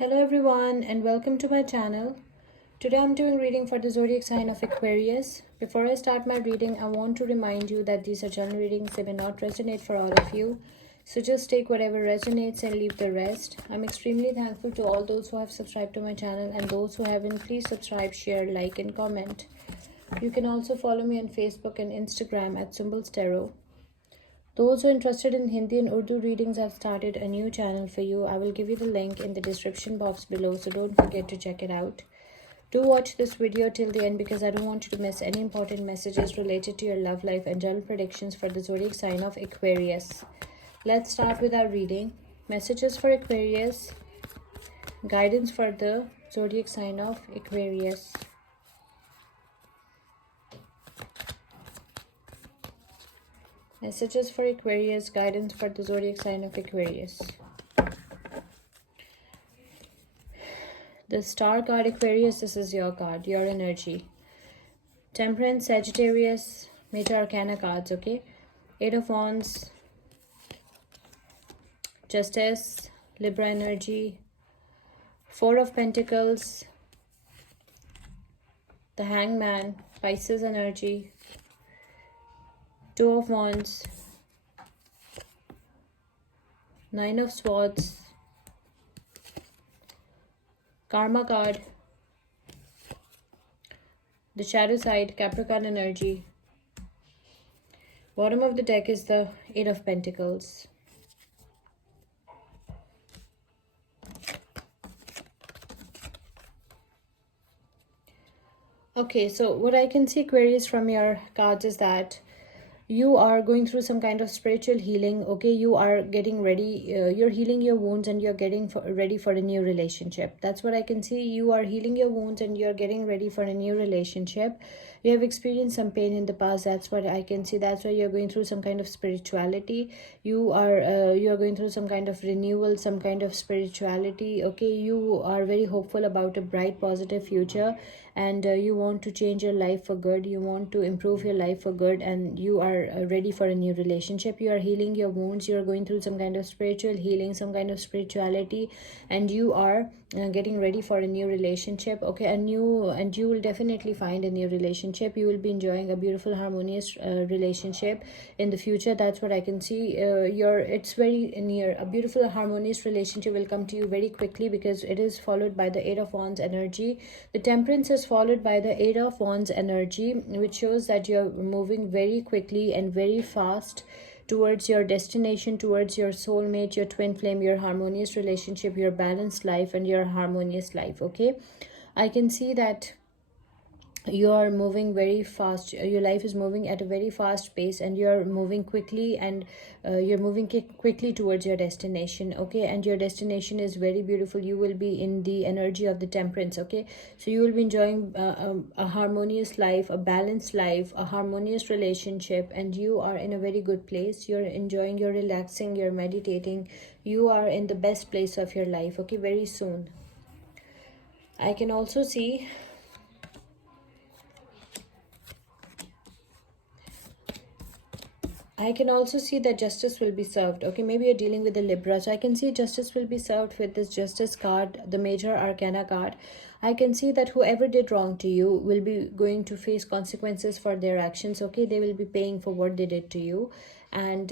Hello everyone and welcome to my channel. Today I'm doing reading for the zodiac sign of Aquarius. Before I start my reading, I want to remind you that these are general readings. They may not resonate for all of you. So just take whatever resonates and leave the rest. I'm extremely thankful to all those who have subscribed to my channel, and those who haven't, please subscribe, share, like and comment. You can also follow me on Facebook and Instagram at Symbols Tarot. Those who are interested in Hindi and Urdu readings, I've started a new channel for you. I will give you the link in the description box below, so don't forget to check it out. Do watch this video till the end because I don't want you to miss any important messages related to your love life and general predictions for the zodiac sign of Aquarius. Let's start with our reading. Messages for Aquarius. Guidance for the zodiac sign of Aquarius. Messages for Aquarius, guidance for the zodiac sign of Aquarius. The star card Aquarius, this is your card, your energy. Temperance, Sagittarius, Major Arcana cards, okay? Eight of Wands, Justice, Libra energy, Four of Pentacles, the Hangman, Pisces energy, Two of Wands, Nine of Swords, Karma card, the shadow side, Capricorn energy. Bottom of the deck is the Eight of Pentacles. Okay, so what I can see, Aquarius, from your cards is that you are going through some kind of spiritual healing. Okay, you are getting ready, you're healing your wounds and you're getting ready for a new relationship. That's what I can see. You are healing your wounds and you're getting ready for a new relationship. You have experienced some pain in the past. That's what I can see. That's why you're going through some kind of spirituality. You are going through some kind of renewal, some kind of spirituality. Okay, you are very hopeful about a bright positive future, and you want to change your life for good. You want to improve your life for good, and you are ready for a new relationship. You are healing your wounds. You are going through some kind of spiritual healing, some kind of spirituality, and you are getting ready for a new relationship. Okay, and you will definitely find a new relationship. You will be enjoying a beautiful harmonious relationship in the future. That's what I can see. It's very near. A beautiful harmonious relationship will come to you very quickly because it is followed by the Eight of Wands energy. The Temperance is followed by the Eight of Wands energy, which shows that you're moving very quickly and very fast towards your destination, towards your soulmate, your twin flame, your harmonious relationship, your balanced life, and your harmonious life. Okay, I can see that you are moving very fast. Your life is moving at a very fast pace, and you're moving quickly, and you're moving quickly towards your destination. Okay, and your destination is very beautiful. You will be in the energy of the Temperance. Okay, so you will be enjoying a harmonious life, a balanced life, a harmonious relationship, and you are in a very good place. You're enjoying, you're relaxing, you're meditating. You are in the best place of your life. Okay, very soon. I can also see that justice will be served. Okay, maybe you're dealing with the Libra. So I can see justice will be served with this Justice card, the Major Arcana card. I can see that whoever did wrong to you will be going to face consequences for their actions. Okay, they will be paying for what they did to you. And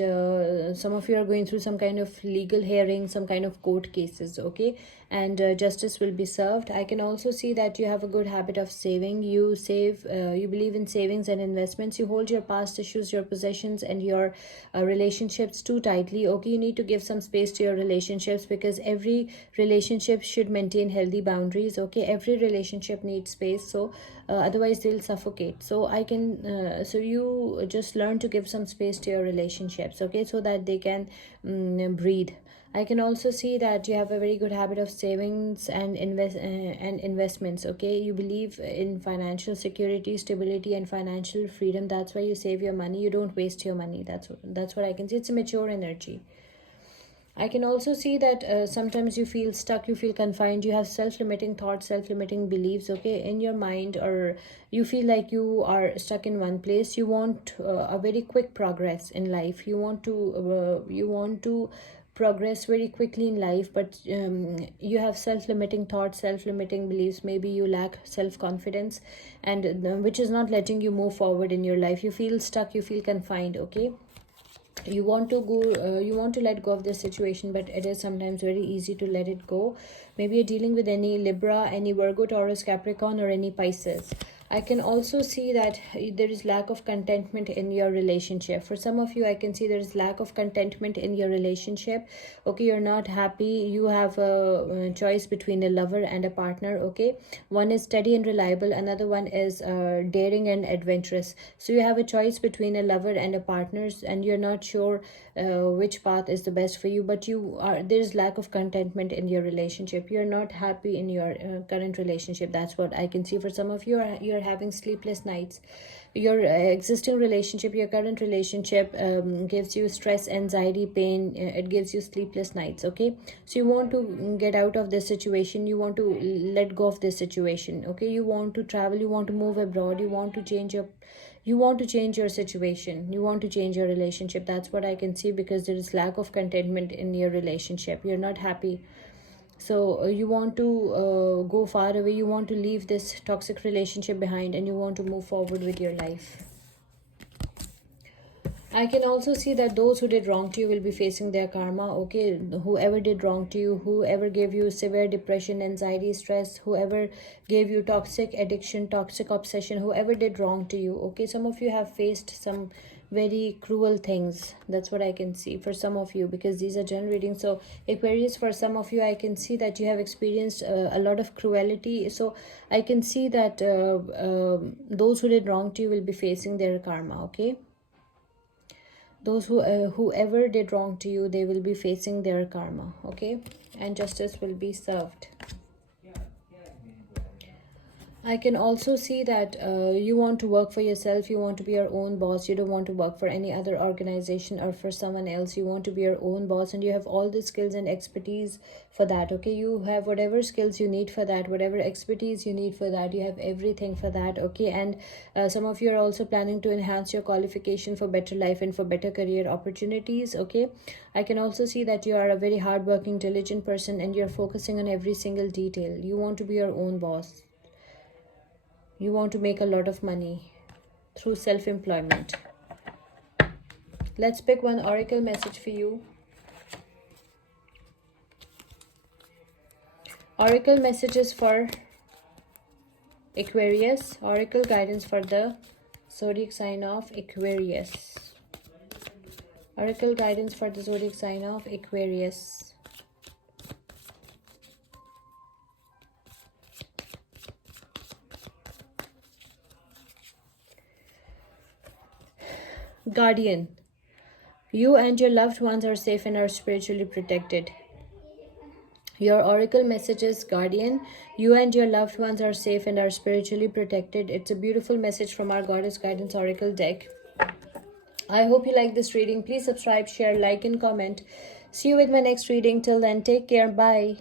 some of you are going through some kind of legal hearing, some kind of court cases. Okay, and justice will be served. I can also see that you have a good habit of saving. You save, you believe in savings and investments. You hold your past issues, your possessions, and your relationships too tightly. Okay, you need to give some space to your relationships because every relationship should maintain healthy boundaries. Okay, every relationship needs space, so otherwise they'll suffocate. So I can so you just learn to give some space to your relationships. Okay, so that they can breathe. I can also see that you have a very good habit of savings and investments. Okay, you believe in financial security, stability, and financial freedom. That's why you save your money. You don't waste your money. That's what I can see. It's a mature energy. I can also see that sometimes you feel stuck, you feel confined, you have self-limiting thoughts, self-limiting beliefs, okay, in your mind, or you feel like you are stuck in one place. You want a very quick progress in life. You want to progress very quickly in life, but you have self-limiting thoughts, self-limiting beliefs. Maybe you lack self-confidence, and which is not letting you move forward in your life. You feel stuck, you feel confined. Okay, you want to go, you want to let go of this situation, but it is sometimes very easy to let it go. Maybe you're dealing with any Libra, any Virgo, Taurus, Capricorn, or any Pisces. I can also see that there is lack of contentment in your relationship. For some of you, I can see there is lack of contentment in your relationship. Okay, you're not happy. You have a choice between a lover and a partner. Okay, one is steady and reliable, another one is daring and adventurous. So you have a choice between a lover and a partner, and you're not sure which path is the best for you, but there's lack of contentment in your relationship. You're not happy in your current relationship. That's what I can see. For some of you, you're having sleepless nights. Your existing relationship, your current relationship, gives you stress, anxiety, pain. It gives you sleepless nights. Okay, so you want to get out of this situation. You want to let go of this situation. Okay, you want to travel, you want to move abroad, you want to change your situation, you want to change your relationship. That's what I can see, because there is lack of contentment in your relationship. You're not happy. So you want to go far away, you want to leave this toxic relationship behind, and you want to move forward with your life. I can also see that those who did wrong to you will be facing their karma. Okay, whoever did wrong to you, whoever gave you severe depression, anxiety, stress, whoever gave you toxic addiction, toxic obsession, whoever did wrong to you. Okay, some of you have faced some very cruel things. That's what I can see for some of you, because these are generating. So Aquarius, for some of you, I can see that you have experienced a lot of cruelty. So I can see that those who did wrong to you will be facing their karma. Okay, those whoever did wrong to you, they will be facing their karma. Okay, and justice will be served. I can also see that you want to work for yourself. You want to be your own boss. You don't want to work for any other organization or for someone else. You want to be your own boss, and you have all the skills and expertise for that. Okay, you have whatever skills you need for that, whatever expertise you need for that. You have everything for that. Okay, and some of you are also planning to enhance your qualification for better life and for better career opportunities. Okay, I can also see that you are a very hardworking, diligent person, and you're focusing on every single detail. You want to be your own boss. You want to make a lot of money through self-employment. Let's pick one oracle message for you. Oracle messages for Aquarius. Oracle guidance for the zodiac sign of Aquarius. Oracle guidance for the zodiac sign of Aquarius. Guardian, you and your loved ones are safe and are spiritually protected. Your oracle messages, Guardian, you and your loved ones are safe and are spiritually protected. It's a beautiful message from our Goddess Guidance Oracle deck. I hope you like this reading. Please subscribe, share, like, and comment. See you with my next reading. Till then, take care. Bye.